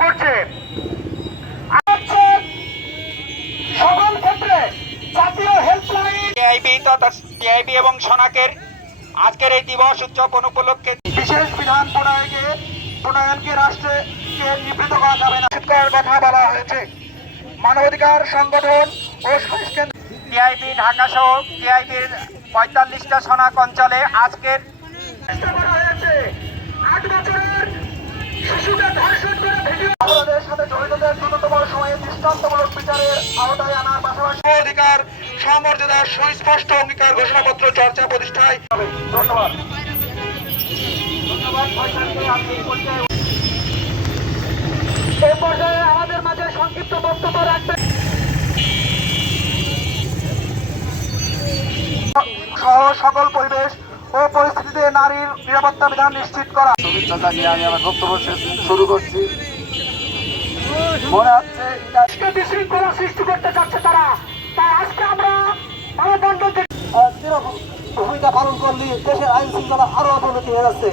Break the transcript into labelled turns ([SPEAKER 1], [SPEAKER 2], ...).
[SPEAKER 1] করছে। সকল ক্ষেত্রে জাতীয় হেল্পলাইন
[SPEAKER 2] টিআইবি তথা টিআইবি এবং সনাকের আজকের এই দিবস উদযাপন উপলক্ষে
[SPEAKER 1] বিশেষ বিধান প্রণয়নকে প্রণয়নকে রাষ্ট্রকে নিবৃত করা যাবে না। করার কথা বলা হয়েছে। মানবাধিকার সংগঠন ও
[SPEAKER 2] টিআইবি ঢাকা সহ টিআইবির পঁয়তাল্লিশটা সনাক অঞ্চলে আজকের
[SPEAKER 1] চেষ্টা করা হয়েছে। বিচারের আওতায় আনার পাশাপাশি অধিকার সমর্যাদার সুস্পষ্ট অঙ্গীকার ঘোষণাপত্র চর্চা প্রতিষ্ঠায়। ধন্যবাদ। ধন্যবাদ। ফয়সালকে আমি এই পর্যায়ে আমাদের মাঝে সংক্ষিপ্ত বক্তব্য রাখবেন। সহ সকল পরিবেশ ও পরিস্থিতিতে নারীর নিরাপত্তা বিধান নিশ্চিত করা। শুভেচ্ছা জানিয়ে আমি আমার বক্তব্য শুরু করছি। মনে হচ্ছে ভূমিকা পালন করলে দেশের আইন শৃঙ্খলা আরও অবনতি হয়ে যাচ্ছে।